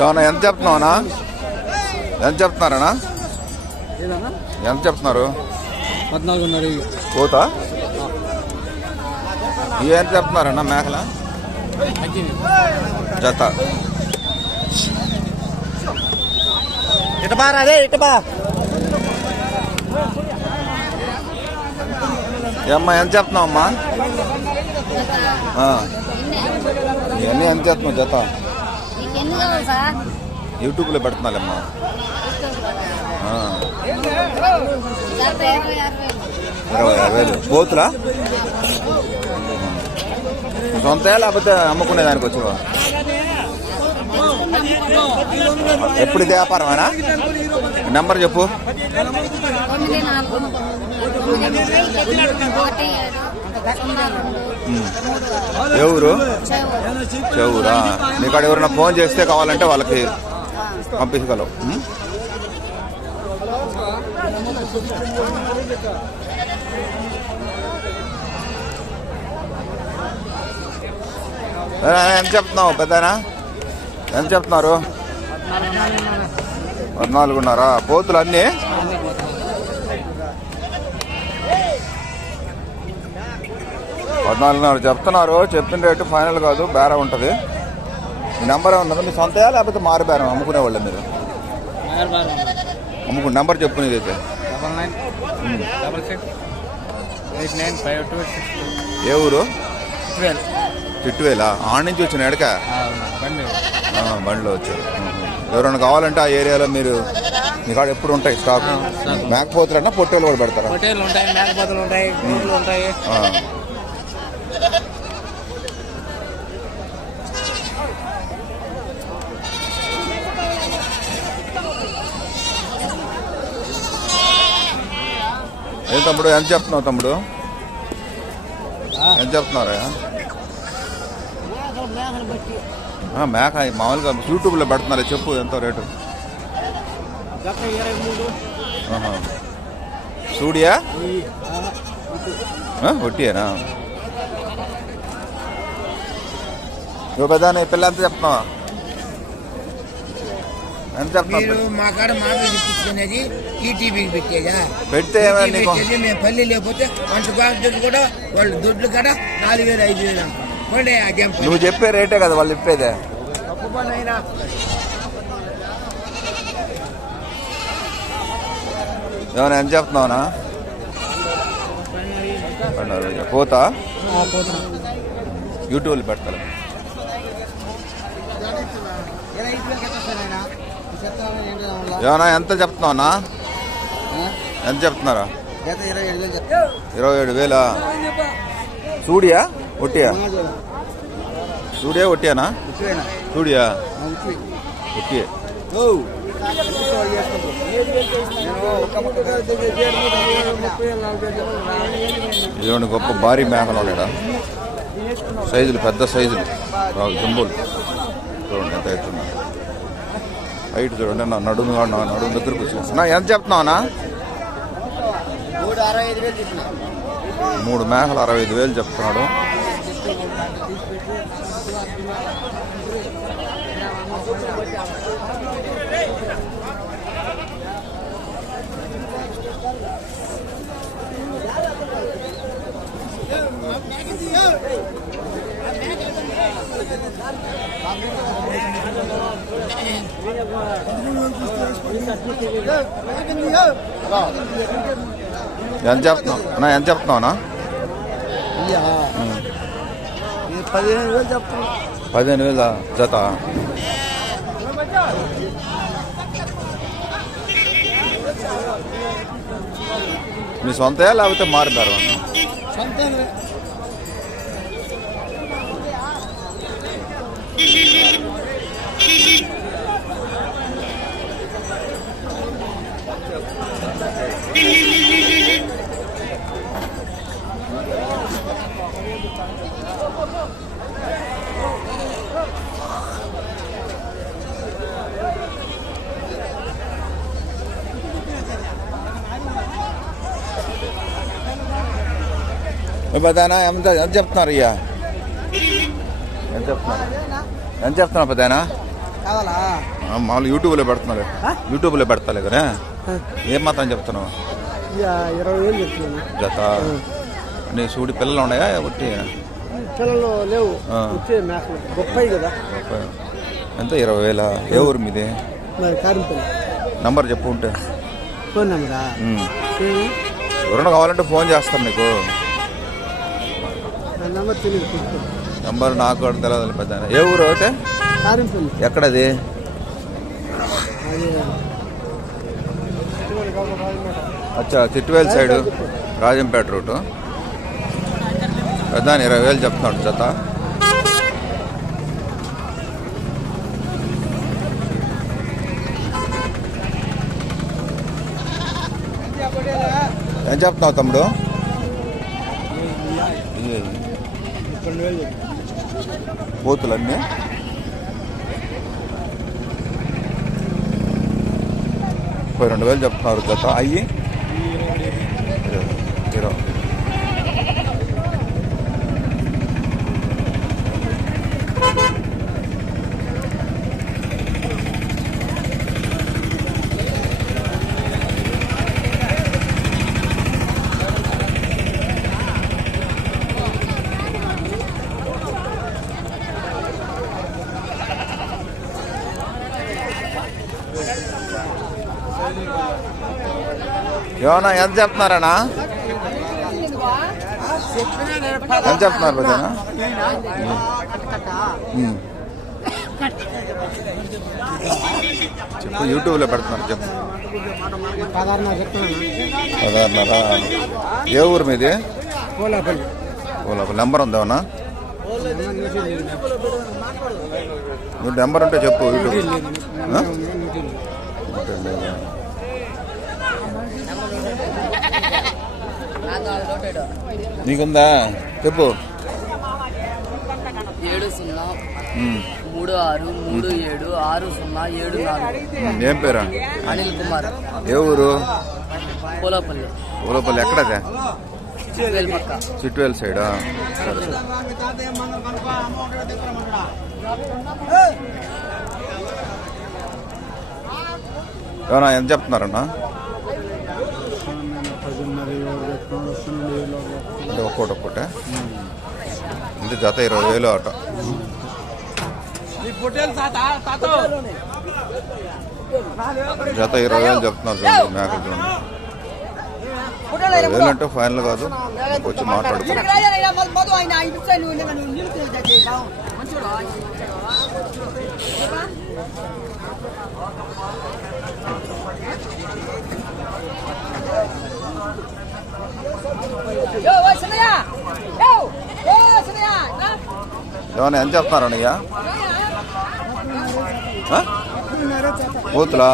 ఏమన్నా ఎంత చెప్తున్నావునా? ఎంత చెప్తున్నారనా? ఎంత చెప్తున్నారు? పద్నాలుగున్నర ఇవి ఎంత చెప్తున్నారన్నా మేకల? జత. ఇటు బారా అదే ఇటు బా ఏమ్మా ఎంత చెప్తున్నావు అమ్మా. ఇవన్నీ ఎంత చెప్తున్నావు జత? సార్ యూట్యూబ్లో పెడుతున్నాలేమ్మా. ఇరవై ఆరు వేలు. పోతులా? సొంత లేకపోతే అమ్ముకునే దానికి వచ్చేవా? ఎప్పుడు ఇది వ్యాపారమేనా? నెంబర్ చెప్పు. ఎవరు? చెవురా? నీకు ఎవరైనా ఫోన్ చేస్తే కావాలంటే వాళ్ళకి పంపించగలవు. ఎంత చెప్తున్నావు పెద్దనా? ఎంత చెప్తున్నారు? పద్నాలుగున్నారా పోతులు అన్నీ? పద్నాలుగున్నర చెప్తున్నారు. చెప్పిన రేటు ఫైనల్ కాదు బేరం ఉంటుంది. మీ నెంబర్ ఉన్నది మీ సొంతయా లేకపోతే మారు బేరం అమ్ముకునే వాళ్ళే మీరు? అమ్ముకునే నెంబర్ చెప్పు నీదైతే ఏ ఊరు? చిట్టువేలా ఆడ నుంచి వచ్చిన ఎడక? బండి. బండిలో వచ్చారు. ఎవరైనా కావాలంటే ఆ ఏరియాలో మీరు మీ కాడ ఎప్పుడు ఉంటాయి స్టాక్? మేకపోతులన్నా పొట్టేలు కూడా పెడతారా? ఉంటాయి మేకపోతలు ఉంటాయి. ఏం తమ్ముడు ఎంత చెప్తున్నావు తమ్ముడు? ఎంత చెప్తున్నారా? ఆ, మేక మామూలుగా యూట్యూబ్లో పెడుతున్నారా చెప్పు ఎంత రేటు. సూడియా? ఒట్టియేనా? నువ్వు పెద్ద నీ పిల్ల ఎంత చెప్తున్నావా? ఎంత చెప్తున్నావు మీరు మా కాడ మాటలు చెప్పించుకునేది ఈటీవీకి పెట్టేదా? పెడితే ఏమైనా ఈటీవీ నీకు? పెట్టేది మేము పల్లి లేకపోతే వంట కూడా వాళ్ళు దొడ్లు కాడ నాలుగు వేలు ఐదు వేలు అదేం పని. నువ్వు చెప్పే రేటే కదా వాళ్ళు చెప్పేదే తప్పు పని అయినా. ఏమైనా ఎంత చెప్తున్నావునా. పోతా? యూట్యూబ్లో పెడతాను ఏమన్నా ఎంత చెప్తున్నావునా ఎంత చెప్తున్నారా? ఇరవై ఏడు వేలు? సూడియా? ఒట్టియా? సూడియా ఒట్టియానా? సూడియా? ఒట్టియే. ఇదిగోండి గొప్ప భారీ మేకలు ఉన్నాడా సైజులు పెద్ద సైజులు. జంబులు. చూడండి ఎంత ఎత్తున్నా హైట్ చూడండి నా నడుము నా నడుము దగ్గరకు వచ్చి నా ఎంత చెప్తున్నావునా మూడు మేకలు అరవై ఐదు వేలు చెప్తున్నాడు. ఎంత చెప్తున్నావు? అన్నా ఎంత చెప్తున్నావునా పదిహేను వేలు చెప్తాను పదిహేను వేల జత? మీ సొంతయా లేకపోతే మారుతారు పెద్దనా? ఎంత ఎంత చెప్తున్నారు అయ్యా ఎంత చెప్తున్నారు? ఎంత చెప్తున్నారు ఆ, మామూలు యూట్యూబ్లో పెడుతున్నారు. యూట్యూబ్లో పెడతాలే కదా? ఏం మాత్రం చెప్తున్నావు? జత? నీ సూడి పిల్లలు ఉన్నాయా? ఒకటి పిల్లలు లేవు. గొప్పవి కదా? ఎంత? ఇరవై వేల? ఏ ఊరు మీది? నంబర్ చెప్పు ఉంటే. ఫోన్ నెంబరా? ఎవరైనా కావాలంటే ఫోన్ చేస్తాను నీకు. నెంబర్ నాకు కూడా తెలియదు పెద్ద ఏ ఊరు ఒకటే? ఎక్కడది? అచ్చా తిట్టువేల్ సైడ్ రాజంపేట రూటు. పెద్ద ఇరవై వేలు చెప్తున్నాడు జత. ఏం చెప్తున్నావు తమ్ముడు? పోతులన్నీ? బూతులన్నీ రెండు వేలు చెప్తున్నారు జత. అయ్యి ఇరవై ఏమన్నా ఎంత చెప్తున్నారన్నా? ఎంత చెప్తున్నారు పెద్దనా. చెప్పు యూట్యూబ్లో పెడుతున్నారు చెప్పు. పదహారున్నర. ఏ ఊరు మీది? కోలాపల్లి. ఓలా నెంబర్ ఉందా ఏమన్నా నువ్వు నెంబర్ ఉంటే చెప్పు యూట్యూబ్ ఆ? ఉంటే లేదా? నీకుందా? చెప్పు. ఏడు సున్నా. మూడు ఆరు మూడు ఏడు ఆరు సున్నా ఏడు నాలుగు. ఏం పేరా? అనిల్ కుమార్. ఏ ఊరు? పోలాపల్లి. ఊలోపల్లి ఎక్కడదే? చిట్వేల్ సైడా ఏమన్నా ఎంత చెప్తున్నారన్నా? ఒక్కోటి ఒక్కటే. అంటే జత ఇరవై వేలు ఆట. జత ఇరవై వేలు చెప్తున్నారు చూడండి మేకలు చూడండి. ఇరవై వేలు అంటే ఫైనల్ కాదు. వచ్చి మాట్లాడుకుంటాం ఏమన్నా ఎంత చెప్తున్నారన్నయ్య బూతులా?